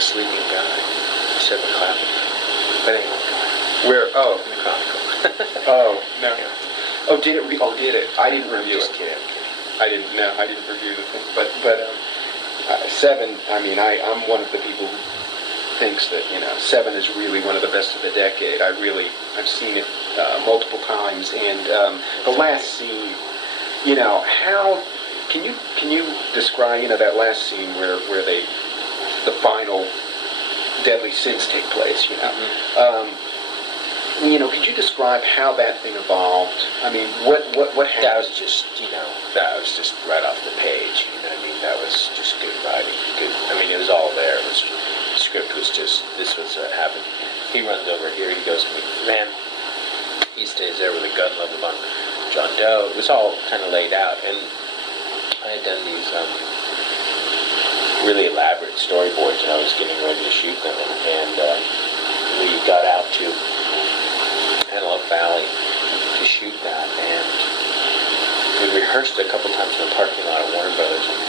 a sleeping guy. He said we're clapping. But anyway. Where? Oh. In the Chronicle. Oh, no. Yeah. Oh, did it? Did it? I didn't review Just it. kidding. I didn't review the thing. But Seven, I mean, I'm one of the people who thinks that, Seven is really one of the best of the decade. I've seen it multiple times, and the last scene, how can you describe, that last scene where the final deadly sins take place, could you describe how that thing evolved? I mean, what happened? That was just right off the page, that was just good writing, good, it was all there, the script was just, this was what happened. He runs over here, he goes to meet the man, he stays there with a gun leveled on John Doe. It was all kind of laid out, and I had done these really elaborate storyboards, and I was getting ready to shoot them, and we got out to Antelope Valley to shoot that, and we rehearsed a couple times in the parking lot of Warner Brothers, and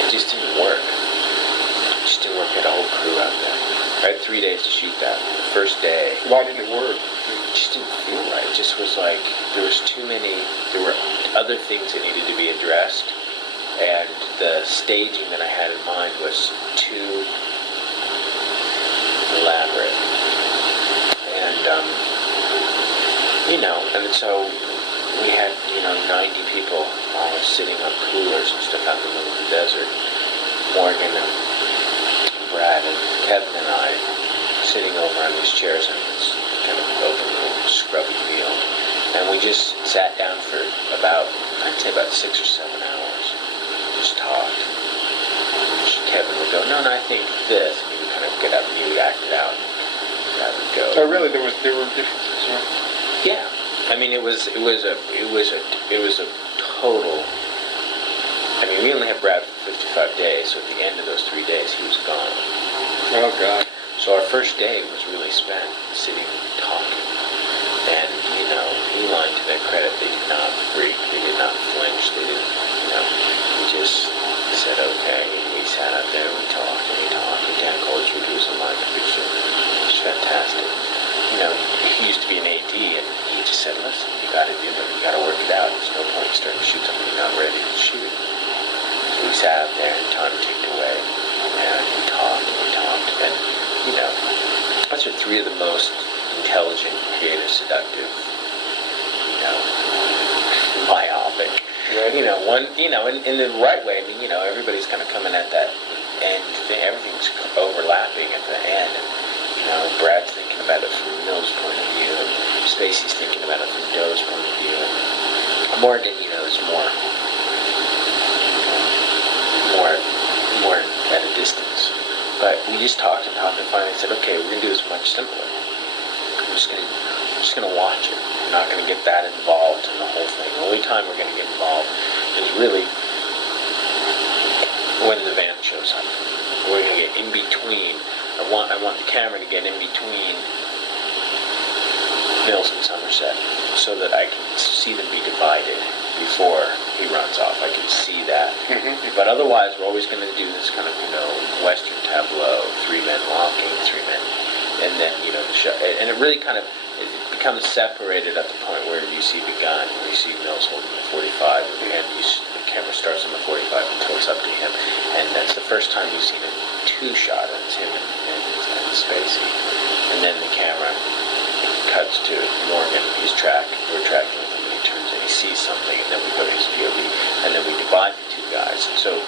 it just didn't work. It just didn't work. We had a whole crew out there. I had 3 days to shoot that. The first day, why didn't it work? It just didn't feel right. It just was like there were other things that needed to be addressed, and the staging that I had in mind was too elaborate, and so we had 90 people all sitting on coolers and stuff out in the middle of the desert. Morgan and Brad and Kevin and I sitting over on these chairs in this kind of open little scrubby field, and we just sat down for I'd say about 6 or 7 hours, just talked. Kevin would go, no, I think this, and he would kind of get up and he would act it out, and I would go. Oh, really? There were differences, right? Yeah, it was a total. We only had Brad for 55 days, so at the end of those 3 days, he was gone. Oh God. So our first day was really spent sitting talking, and Eli, to their credit, they did not freak, they did not flinch, they didn't, we just said okay, and we sat out there, we talked, and Dan Coles would do some line picture. It was fantastic. He used to be an AD, and he just said, listen, you gotta do it, you gotta work it out, there's no point in starting to shoot something you're not ready to shoot. So we sat out there, and time ticked away, and we talked, and those are 3 of the most intelligent, creative, seductive, myopic. Right. One, in the right way. Everybody's kind of coming at that end thing. Everything's overlapping at the end. And, Brad's thinking about it from Mill's point of view, and Spacey's thinking about it from Doe's point of view. And Morgan, is more at a distance. But we just talked and finally said, okay, we're gonna do this much simpler. I'm just gonna watch it. We're not gonna get that involved in the whole thing. The only time we're gonna get involved is really when the van shows up. We're gonna get in between. I want the camera to get in between Mills and Somerset so that I can see them be divided before he runs off. I can see that. Mm-hmm. But otherwise, we're always going to do this kind of, Western tableau, 3 men walking, 3 men, and then, the show. And it really kind of, it becomes separated at the point where you see the gun, where you see Mills holding the 45, and the camera starts on the 45 and tilts up to him. And that's the first time you've seen a 2-shot, and it's him and Spacey. And then the camera cuts to Morgan, we're tracking with him, and he turns and he sees something, and then we go to his POV, and then we divide the 2 guys. And so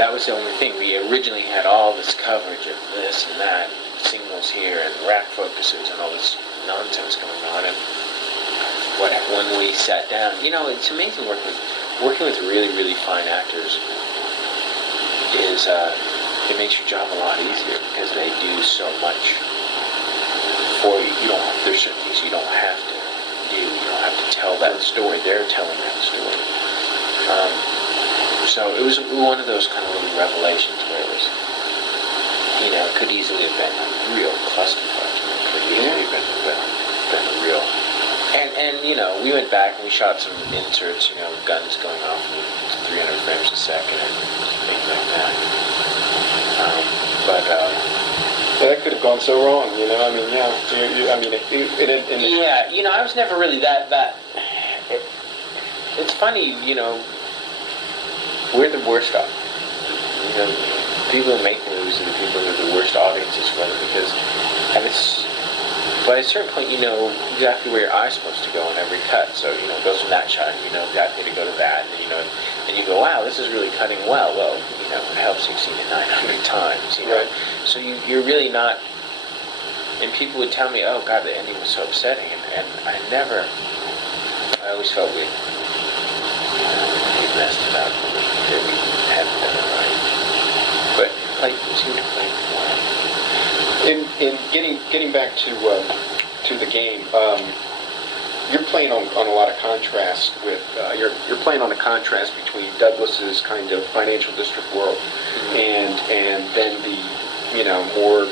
that was the only thing. We originally had all this coverage of this and that, and signals here, and rack focuses, and all this nonsense going on. And when we sat down, it's amazing working with really, really fine actors. It makes your job a lot easier because they do so much for you. There's certain things you don't have to do. You don't have to tell that story. They're telling that story. So it was one of those kind of little revelations where it was, could easily have been a real clusterfuck. Could easily have been a real And we went back and we shot some inserts, guns going off at 300 frames a second and things like that. Yeah, that could have gone so wrong, I mean, yeah. I was never really that. It's funny, we're the worst off. People who make movies are the people who are the worst audiences for them because, but at a certain point, you know exactly where your eye's supposed to go in every cut. So, it goes from that shot, exactly to go to that, and you go, wow, this is really cutting well. Well, it helps you've seen it 900 times, Right. So you're really not, and people would tell me, oh, God, the ending was so upsetting, and I always felt we messed it up, that we hadn't done it right. But it seemed to play well. In getting back to the game, you're playing on a lot of contrast with you're playing on a contrast between Douglas's kind of financial district world and then the more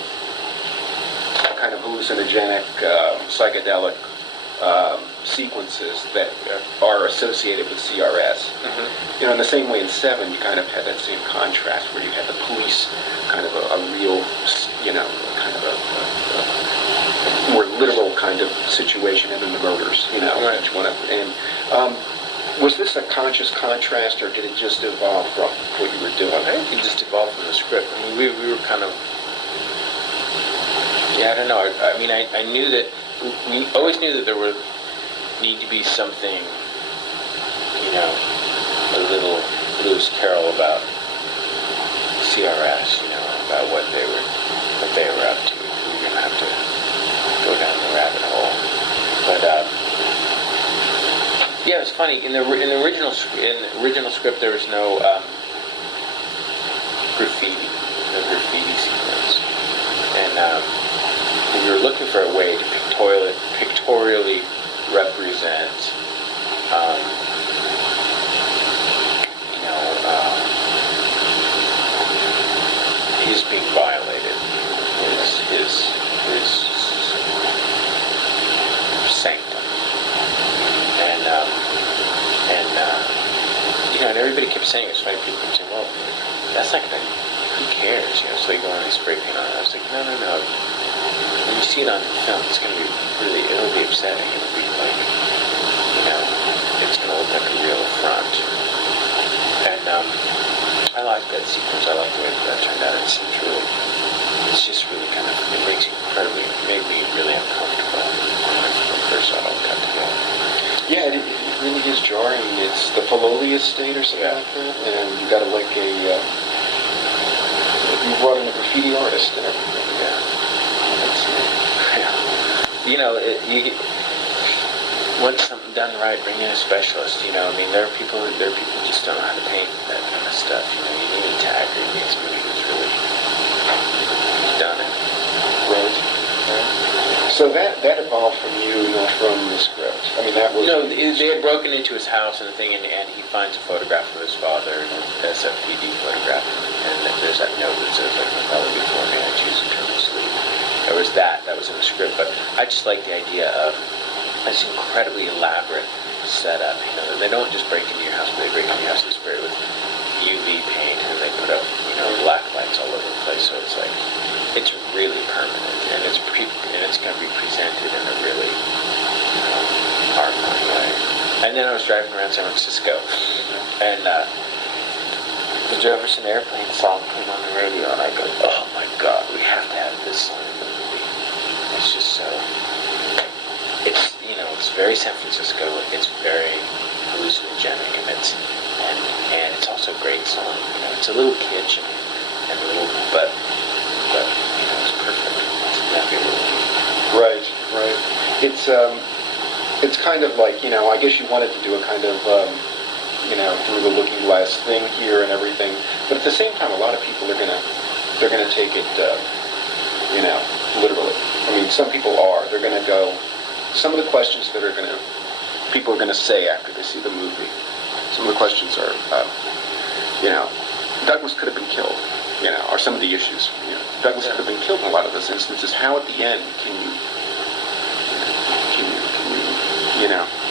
kind of hallucinogenic psychedelic sequences that are associated with CRS. Mm-hmm. In the same way in 7, you kind of had that same contrast where you had the police kind of a real, kind of a more literal kind of situation, and then the murders, Right. each one of them. And was this a conscious contrast, or did it just evolve from what you were doing? I think it just evolved from the script. I mean, we were kind of, I don't know. I knew that, we always knew that there would need to be something, a little Lewis Carroll about CRS, about what they were up to. We were going to have to go down the rabbit hole. But, it was funny. In the original script, there was no graffiti sequence. And we were looking for a way to pictorially represent his being violated, his sanctum, and everybody kept saying, it's funny, people kept saying, well, that's not gonna, who cares, so they go and they spray paint on it. I was like, no, when you see it on film, it's gonna be it'll be upsetting, it'll be like, it's gonna look like a real affront. And I like that sequence. I like the way that turned out. It's just really kind of, it made me really uncomfortable when I first saw it all cut together. Yeah, it really is jarring. It's the Felolius state or something like that, and you got you brought in a graffiti artist and everything. Yeah. Want something done right, bring in a specialist. There are people who just don't know how to paint that kind of stuff. You need a tagger. You need somebody who's really done it. Right. So that evolved from you, not from the script. That was... No, they had broken into his house and he finds a photograph of his father, an SFPD photograph, and there's that note that says, like, my father before me, I choose eternal sleep. There was that was in the script, but I just like the idea of this incredibly elaborate setup. They don't just break into your house, but they break into your house and spray it with UV paint, and they put up, black lights all over the place. So it's like, it's really permanent, and it's going to be presented in a really horrifying way. And then I was driving around San Francisco, and the Jefferson Airplane song came on the radio, and I go, oh my God, we have to have this song in the movie. It's just so. It's very San Francisco. It's very hallucinogenic, and it's also a great song. It's a little kitsch and a little, but it's perfect. It's exactly what we need. Right. It's kind of like, I guess you wanted to do a kind of through the looking glass thing here and everything, but at the same time, a lot of people they're gonna take it literally. Some people are. They're gonna go. Some of the questions that people are gonna say after they see the movie. Some of the questions are, Douglas could have been killed, or some of the issues. Douglas could have been killed in a lot of those instances. How at the end can you you know.